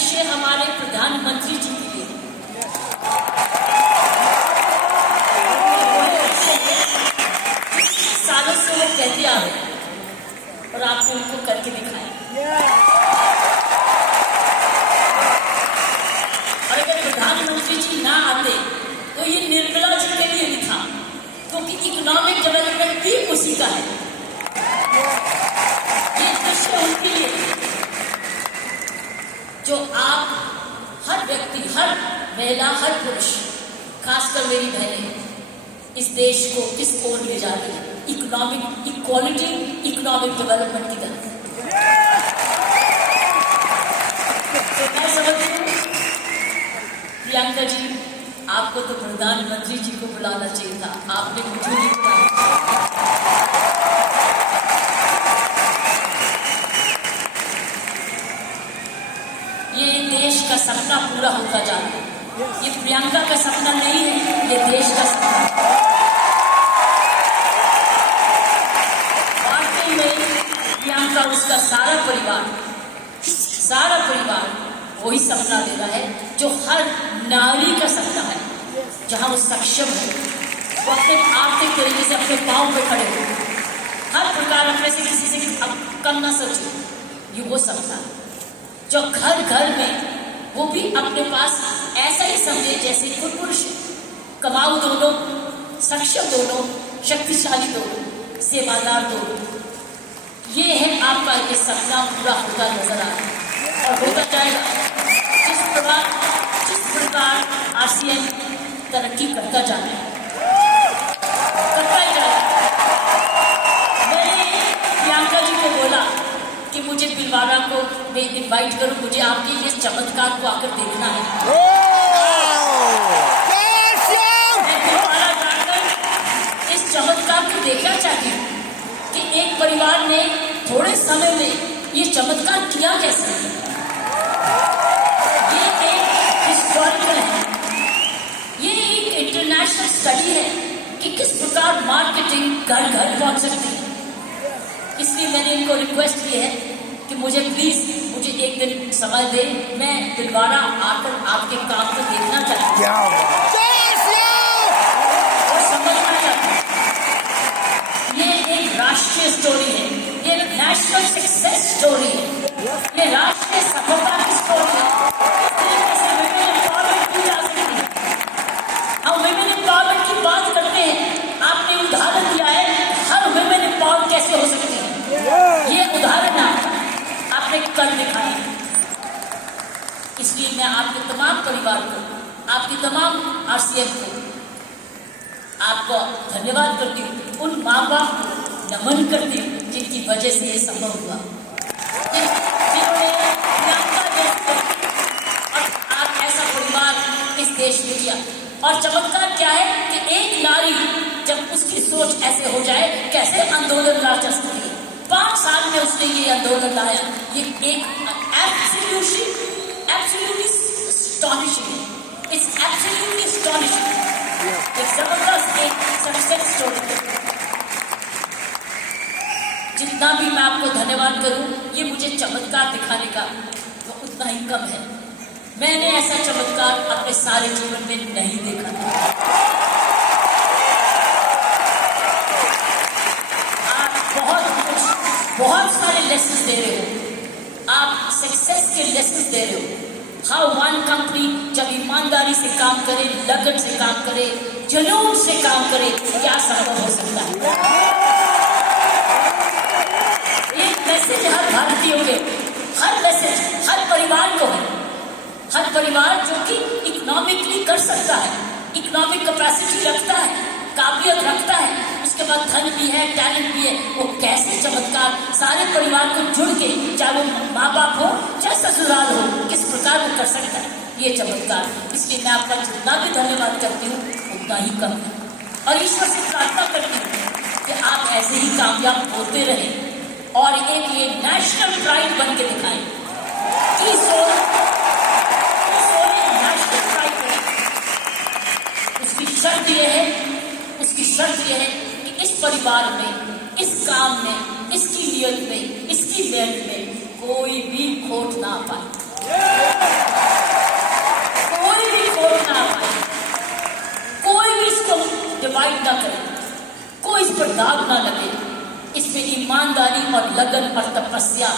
दृश्य हमारे प्रधानमंत्री जी के लिए, सालों से वो कहते आ रहे हैं और आपने उनको करके दिखाया। और अगर प्रधानमंत्री जी ना आते तो ये निर्मला जी के लिए भी था, क्योंकि इकोनॉमिक डेवलपमेंट भी उसी का है। ये दृश्य उनके लिए जो आप हर व्यक्ति, हर महिला, हर पुरुष, खासकर मेरी बहनें इस देश को किस ओर ले जा रही है, इकोनॉमिक इक्वालिटी, इकोनॉमिक डेवलपमेंट की तरफ। मैं समझती हूँ प्रियंका जी, आपको तो प्रधानमंत्री जी को बुलाना चाहिए था, आपने मुझे नहीं बुलाया। ये देश का सपना पूरा होता जा रहा है। ये प्रियंका का सपना नहीं है, ये देश का सपना है। वाकई में प्रियंका, उसका सारा परिवार वही सपना ले रहा है जो हर नारी का सपना है, जहां वो सक्षम हो, वो अपने आर्थिक तरीके से अपने पांव पे खड़े हो, हर प्रकार अपने से किसी से कम ना सोचे। ये वो सपना है जो घर घर में वो भी अपने पास ऐसा ही समझे जैसे कोई पुरुष, कमाऊ दोनों, सक्षम दोनों, शक्तिशाली दोनों, सेवादार दोनों। ये है आपका ये सपना पूरा होता नजर आ रहा है और होता जाएगा। जिस प्रकार आसियान तरक्की करता जा रहा है, करता ही जाएगा। मैंने प्रियंका जी को बोला कि मुझे बिलवाड़ा को मैं इनवाइट करूं, मुझे आपके ये चमत्कार को आकर देखना है। मैं बिलवाड़ा जाकर इस चमत्कार को देखना चाहती हूँ कि एक परिवार ने थोड़े समय में ये चमत्कार किया कैसे। ये एक हिस्टोरिकल है, ये एक इंटरनेशनल स्टडी है कि किस प्रकार मार्केटिंग घर घर पहुंच सकती है। इसलिए मैंने इनको रिक्वेस्ट की है कि मुझे मुझे एक दिन समय दे, मैं दिलवाड़ा आकर आपके काम को देखना चाहती हूँ और समझना चाहती हूँ। ये एक राष्ट्रीय स्टोरी है, ये एक नेशनल सक्सेस स्टोरी है, ये राष्ट्रीय सफलता की स्टोरी है। विमेन एम्पावरमेंट की जा सकती है। हम विमेन एम्पावरमेंट की बात करते हैं, आपने उदाहरण दिया है हर विमेन एम्पावर कैसे हो सकती है। ये उदाहरण आपने कर दिखाया। इसलिए मैं आपके तमाम परिवार को, आपके तमाम आरसीएम को आपको धन्यवाद करती हूँ, उन माँ बाप को नमन करती हूँ जिनकी वजह से ये संभव हुआ, जिन्होंने प्रियंका जैसे और आप ऐसा परिवार इस देश में किया। और चमत्कार क्या है कि एक नारी जब उसकी सोच ऐसे हो जाए, कैसे आंदोलन ला जा सकती है। 5 साल में उसने ये आंदोलन लाया। ये एक absolutely astonishing, it's absolutely astonishing, एक जबरदस्त एक सक्सेस स्टोरी। जितना भी मैं आपको धन्यवाद करूं, ये मुझे चमत्कार दिखाने का वो उतना ही कम है। मैंने ऐसा चमत्कार अपने सारे जीवन में नहीं देखा। बहुत सारे लेसन दे रहे हो, आप सक्सेस के लेसन दे रहे हो। हाउ वन कंपनी जब ईमानदारी से काम करे, लगन से काम करे, जुनून से काम करे, क्या संभव हो सकता है। एक मैसेज हर भारतीयों के, हर मैसेज हर परिवार को है, हर परिवार जो कि इकोनॉमिकली कर सकता है, इकोनॉमिक कैपेसिटी रखता है, काबिलियत रखता है, उसके बाद धन भी है, टैलेंट भी है, वो कैसे चमत्कार सारे परिवार को जुड़ के, चाहे वो माँ बाप हो चाहे ससुराल हो, किस प्रकार वो कर सकता है ये चमत्कार। इसलिए मैं आपका जितना भी धन्यवाद करती हूँ उतना ही कम है और ईश्वर से प्रार्थना करती हूँ कि आप ऐसे ही कामयाब होते रहें और एक ये नेशनल प्राइड बन के दिखाएं। नेशनल प्राइड उसकी शर्त ये है कि इस परिवार में, इस काम में, इसकी नियत में, इसकी मेहनत में कोई भी खोट ना पाए। लगन और तपस्या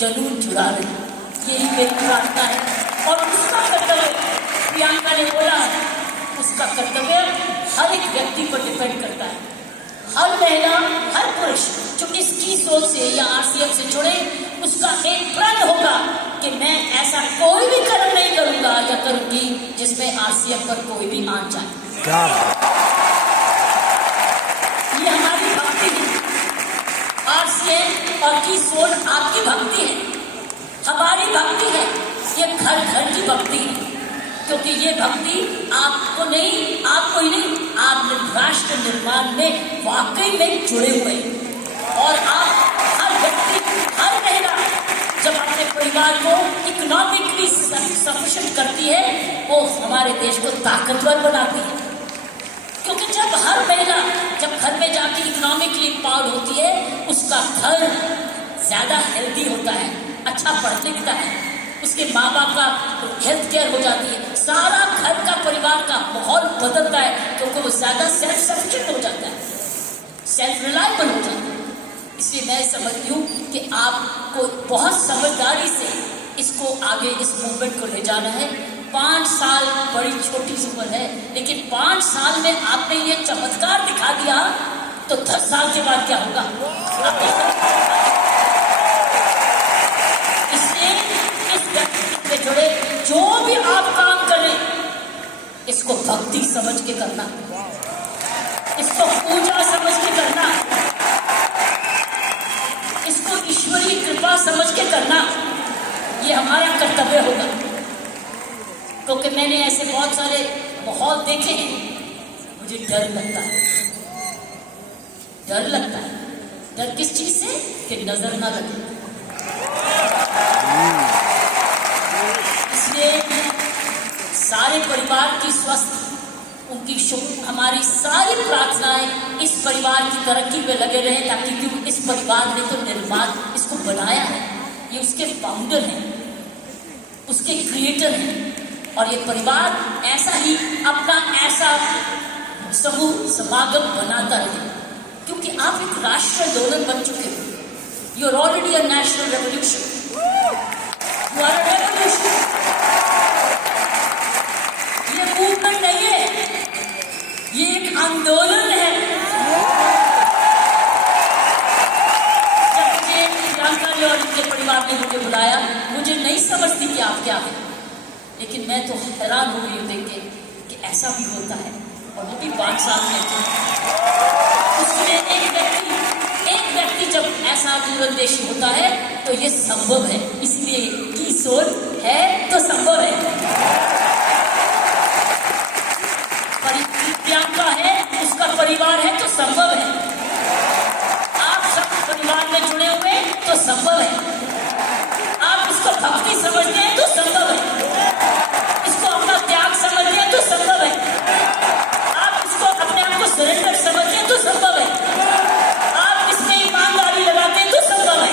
जरूर जुड़ा रहे। यही मेरी प्रार्थना है। और उसका कर्तव्य, प्रियंका ने बोला, उसका कर्तव्य हर एक व्यक्ति पर डिपेंड करता है। हर महिला, हर पुरुष जो इसकी सोच से या आरसीएम से जुड़े, उसका एक प्रण होगा कि मैं ऐसा कोई भी कर्म नहीं करूंगा या करूंगी जिसमें आरसीएम पर कोई भी आन जाए। ये हमारी भक्ति है। आरसीएम और की सोच आपकी भक्ति है, हमारी भक्ति है। ये घर घर की भक्ति है, क्योंकि ये भक्ति आपको नहीं, आपको ही नहीं, आप राष्ट्र निर्माण में वाकई में जुड़े हुए हैं। और आप हर व्यक्ति, हर महिला जब अपने परिवार को इकोनॉमिकली सफिशिएंट करती है, वो हमारे देश को ताकतवर बनाती है। क्योंकि जब हर महिला जब घर में जाके इकोनॉमिकली पावर होती है, उसका घर ज्यादा हेल्दी होता है, अच्छा पढ़ लिखता है, उसके माँ बाप का हेल्थ केयर हो जाती है, सारा घर का परिवार का माहौल बदलता है, क्योंकि वो ज्यादा सेल्फ सफिशिएंट हो जाता है, सेल्फ रिलायबल हो जाता है। इसलिए मैं समझती हूँ कि आपको बहुत समझदारी से इसको आगे, इस मूवमेंट को ले जाना है। 5 साल बड़ी छोटी सी उम्र है, लेकिन 5 साल में आपने ये चमत्कार दिखा दिया, तो 10 साल के बाद क्या होगा? इसलिए इस व्यक्ति से जुड़े जो भी आप काम करें, इसको भक्ति समझ के करना, इसको पूजा समझ के करना, इसको ईश्वरीय कृपा समझ के करना। ये हमारा कर्तव्य होगा। क्योंकि मैंने ऐसे बहुत सारे माहौल देखे हैं, मुझे डर लगता है। डर लगता है। डर किस चीज से? कि नजर ना लगे। इसलिए सारे परिवार की स्वस्थ, उनकी शुभ, हमारी सारी प्रार्थनाएं इस परिवार की तरक्की में लगे रहे, ताकि क्यों इस परिवार ने तो निर्माण इसको बनाया है, ये उसके फाउंडर हैं, उसके क्रिएटर हैं। और ये परिवार ऐसा ही अपना ऐसा समूह समागम बनाता रहे, क्योंकि आप एक राष्ट्र आंदोलन बन चुके हो। You are already a national revolution, you are a revolution. ये मूवमेंट नहीं है, ये एक आंदोलन है। जब मुझे प्रियंका ने और उनके परिवार ने मुझे बुलाया, मुझे नहीं समझती कि आप क्या हैं, लेकिन मैं तो हैरान हो गई देख के कि ऐसा भी होता है, और वो भी 5 साल में। उसमें एक व्यक्ति जब ऐसा दूरंदेशी होता है तो ये संभव है। इसलिए की सोच है तो संभव है, प्रियंका है, उसका परिवार है तो संभव है, आप सब परिवार में जुड़े हुए तो संभव है, आप इसको भक्ति समझते हैं तो संभव है, इसको अपना त्याग समझते हैं तो संभव है, आप इसको अपने आप को सरेंडर समझते हैं तो संभव है, आप इसमें ईमानदारी लगाते हैं तो संभव है,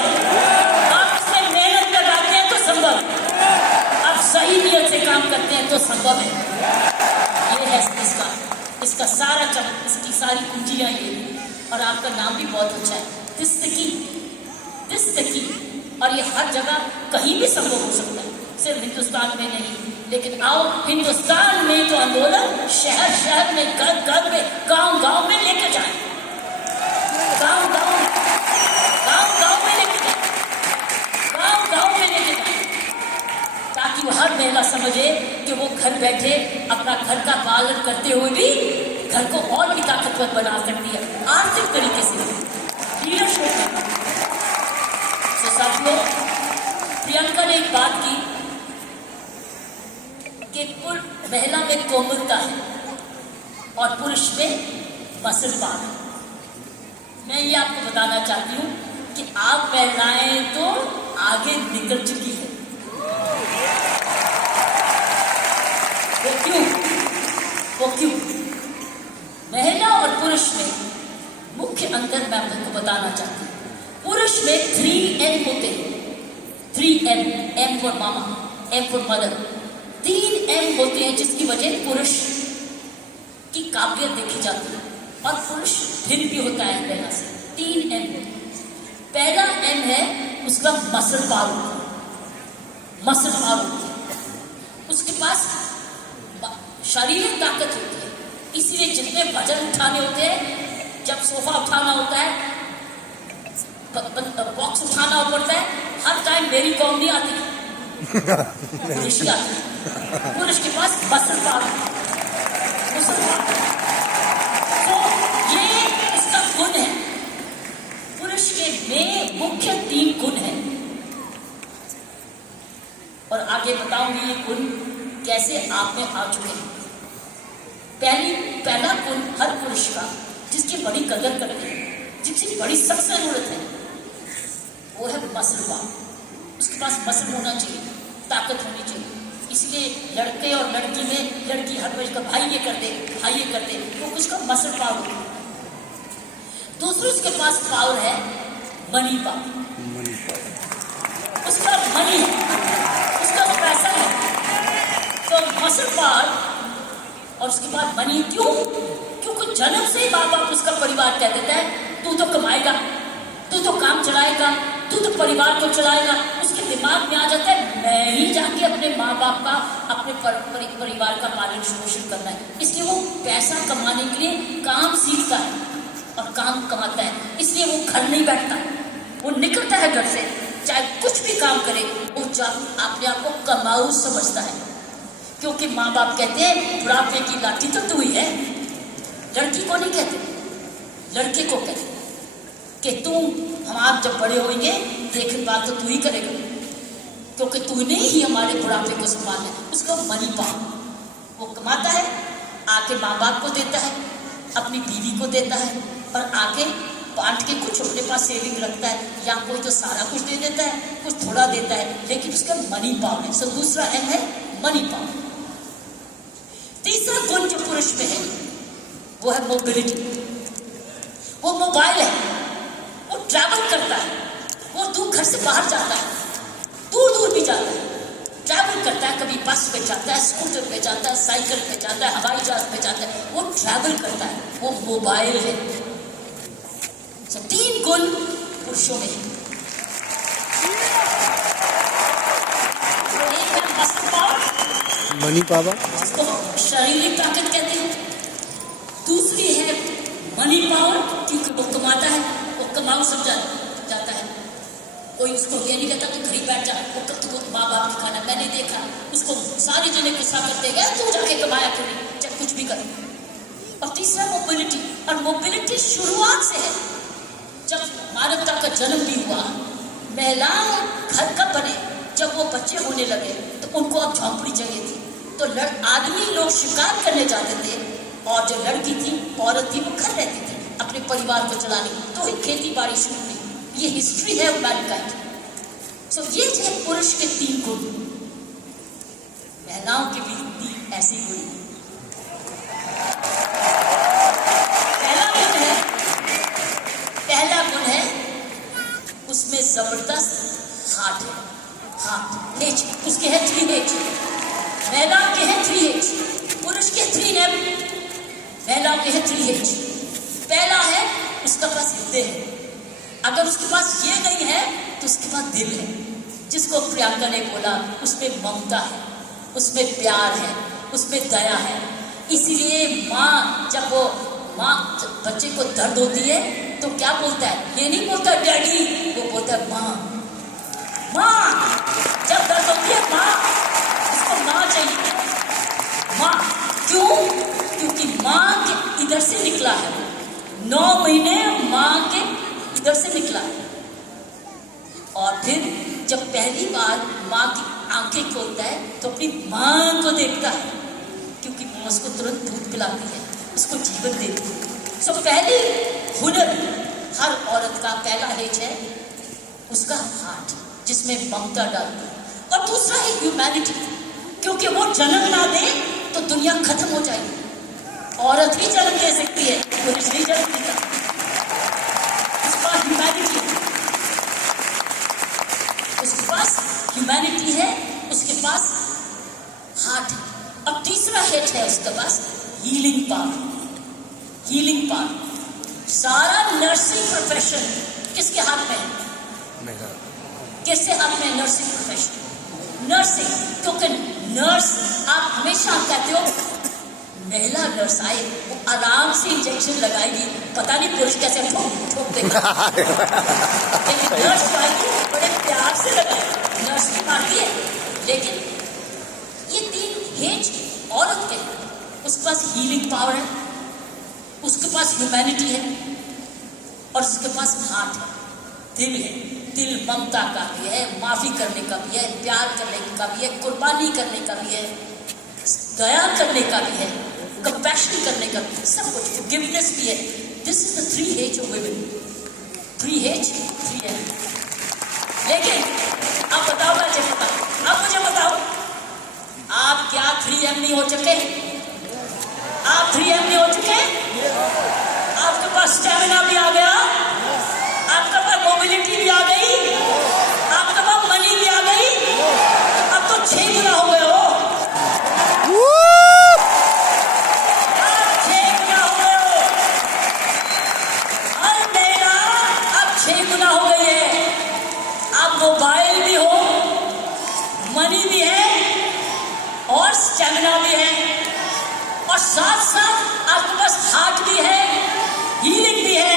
आप इसमें मेहनत लगाते हैं तो संभव है, आप सही नियत से काम करते हैं तो संभव है। ये है इसका सारा इसकी सारी कुंजियां ये, और आपका नाम भी बहुत अच्छा है, दिस्तकी। और ये हर जगह कहीं भी संभव हो सकता है, सिर्फ हिंदुस्तान में नहीं। लेकिन आओ हिंदुस्तान में तो आंदोलन शहर शहर में, घर घर में, गांव गांव में लेके जाए, गांव गांव में लेके जाए, गांव गांव में लेके जाए, ताकि वो हर महिला समझे कि वो घर बैठे अपना घर का पालन करते हुए भी घर को और भी ताकतवर बना सकती है, आर्थिक तरीके से, लीडरशिप में। तो साथियों, प्रियंका ने एक बात की कि महिला में कोमलता है और पुरुष में मसलपान है। मैं ये आपको बताना चाहती हूँ कि आप महिलाएं तो आगे निकल चुकी है। वो क्यों? महिला और पुरुष में मुख्य अंतर मैं आपको बताना चाहती हूँ। पुरुष में 3M होते हैं, 3M, M for mama, M for mother, 3M होते हैं, जिसकी वजह पुरुष की काबिलियत देखी जाती है, और पुरुष भिन्न भी होता है महिला से। 3M पहला एम है उसका मसल पावर, मसल पावर। उसके पास शारीरिक ताकत होती है, इसीलिए जितने वजन उठाने होते हैं, जब सोफा उठाना होता है, बॉक्स उठाना पड़ता है, हर टाइम मेरी कॉम नहीं आती, पुरुष ही आती है। पुरुष के पास मसल पावर, मसल पावर। तो ये इसका गुण है। पुरुष के में मुख्य 3 गुण हैं और आगे बताऊंगी ये गुण कैसे आप में आ चुके हैं। पहला गुण हर पुरुष का, जिसकी बड़ी कदर करते हैं, जिसकी बड़ी सख्त जरूरत है, वो है मसल पावर। उसके पास मसल होना चाहिए, ताकत होनी चाहिए। इसलिए लड़के और लड़की में, लड़की हर वजह का भाई ये कर दे, भाई ये कर दे, तो उसका मसल पावर होता है। दूसरा उसके पास पावर है मनी पावर, उसका मनी है, उसका पैसा है। तो मसल पावर और उसके बाद मनी। क्यों? क्योंकि जन्म से ही माँ बाप उसका परिवार कह देता है तू तो कमाएगा, तू तो काम चलाएगा, तू तो परिवार को चलाएगा। उसके दिमाग में आ जाता है मैं ही जाके अपने माँ बाप का, अपने परिवार का पालन पोषण करना है। इसलिए वो पैसा कमाने के लिए काम सीखता है और काम कमाता है। इसलिए वो घर नहीं बैठता, वो निकलता है घर से, चाहे कुछ भी काम करे, वो अपने आप को कमाऊ समझता है। क्योंकि माँ बाप कहते हैं बुढ़ापे की लाठी तो तू ही है। लड़की को नहीं कहते, लड़के को कहते कि तू, हम आप जब बड़े होंगे देखभाल तो तू ही करेगा, क्योंकि तूने ही हमारे बुढ़ापे को संभालना है। उसको मनी पावर, वो कमाता है, आके माँ बाप को देता है, अपनी बीवी को देता है और आके बांट के कुछ अपने पास सेविंग रखता है, या कोई तो सारा कुछ दे देता है, कुछ थोड़ा देता है, लेकिन उसका मनी पावर है। सो दूसरा एम है मनी पावर। तीसरा गुण जो पुरुष में है वो है मोबिलिटी। वो मोबाइल है, वो ट्रैवल करता है, वो दूर घर से बाहर जाता है, दूर दूर भी जाता है, ट्रैवल करता है। कभी बस पे जाता है, स्कूटर पे जाता है, साइकिल पे जाता है, हवाई जहाज पे जाता है, वो ट्रैवल करता है, वो मोबाइल है। 3 गुण पुरुषों में है। एक है मसल पावर, मनी पावर, जिसको शारीरिक ताकत कहते हैं। दूसरी है मनी पावर, क्योंकि वो कमाता है, वो कमाऊ समझा जाता है। कोई उसको ये नहीं कहता तू घर ही बैठ जा, वो कब तक माँ बाप की खाना। मैंने देखा उसको सारे जने गुस्सा करते गए, तू जाके कमाया क्यों नहीं, चाहे कुछ भी कर। और तीसरा मोबिलिटी, और मोबिलिटी शुरुआत से है। जब मानवता का जन्म भी हुआ, महिलाओं घर का बने, जब वो बच्चे होने लगे तो उनको अब झोंपड़ी चाहिए थी, तो आदमी लोग शिकार करने जाते थे, और जो लड़की थी, औरत थी, वो घर रहती थी अपने परिवार को चलाने। तो ही खेती बाड़ी शुरू हुई। ये हिस्ट्री है मैनकाइंड। सो ये थे पुरुष के 3 गुण। महिलाओं के भी ऐसे गुण। पहला गुण है उसमें जबरदस्त हार्ट है, हार्ट एज उसके है 3H। महिलाओं के हैं 3H, पुरुष के 3M, महिलाओं के हैं 3H। पहला है उसका पास हृदय है। अगर उसके पास ये नहीं है तो उसके पास दिल है, जिसको प्रियंका ने बोला, उसमें ममता है, उसमें प्यार है, उसमें दया है। इसीलिए माँ जब बच्चे को दर्द होती है तो क्या बोलता है? ये नहीं बोलता डैडी, वो बोलता है माँ। माँ जब दर्द होती है माँ, उसको माँ चाहिए, माँ। क्यों? क्योंकि माँ के इधर से निकला है, 9 महीने माँ के इधर से निकला है। और फिर जब पहली बार माँ की आंखें खोलता है तो अपनी माँ को देखता है, क्योंकि माँ उसको तुरंत दूध पिलाती है, उसको जीवन देती है। सो पहली हुनर हर औरत का पहला हेज है उसका हार्ट, जिसमें ममता डालती है। और दूसरा है ह्यूमैनिटी, क्योंकि वो जन्म ना दे तो दुनिया खत्म हो जाएगी। औरत ही जन्म दे सकती है, पुरुष नहीं जन्म देता। उसके पास ह्यूमैनिटी है, उसके पास ह्यूमैनिटी है, उसके पास हार्ट है। अब तीसरा हेड है उसके पास हीलिंग पावर। हीलिंग पावर, सारा नर्सिंग प्रोफेशन किसके हाथ में है? कैसे आपने नर्सिंग प्रोफेशन, नर्सिंग, क्योंकि नर्स आप हमेशा कहते हो महिला नर्स आए वो आराम से इंजेक्शन लगाएगी, पता नहीं पुरुष कैसे ठोक देगा, लेकिन नर्स आएगी बड़े प्यार से लगाएगी, नर्स भी मारती है। लेकिन ये 3 हेज औरत के, उसके पास हीलिंग पावर है, उसके पास ह्यूमैनिटी है, और उसके पास हार्ट है, दिल है। दिल ममता का भी है, माफी करने का भी है, प्यार करने का भी है, कुर्बानी करने का भी है, दया करने का भी है, कंपैशन करने का भी, सब कुछ, फॉरगिवनेस भी है। This is the 3 H of women, 3 H 3 M। लेकिन आप बताओ, आप मुझे बताओ, आप क्या 3M नहीं हो चुके? आप 3M नहीं हो चुके? आपके पास स्टैमिना भी आ गया, आपके पास मोबिलिटी भी आ गई, आपके पास मनी भी आ गई, अब तो 6 गुना हो गए हो, 6 गुना हो गए हो, हर महिला अब 6 गुना हो गई है। आप मोबाइल भी हो, मनी भी है, और स्टैमिना भी है, और साथ साथ आपके पास हार्ट भी है, हीलिंग भी है,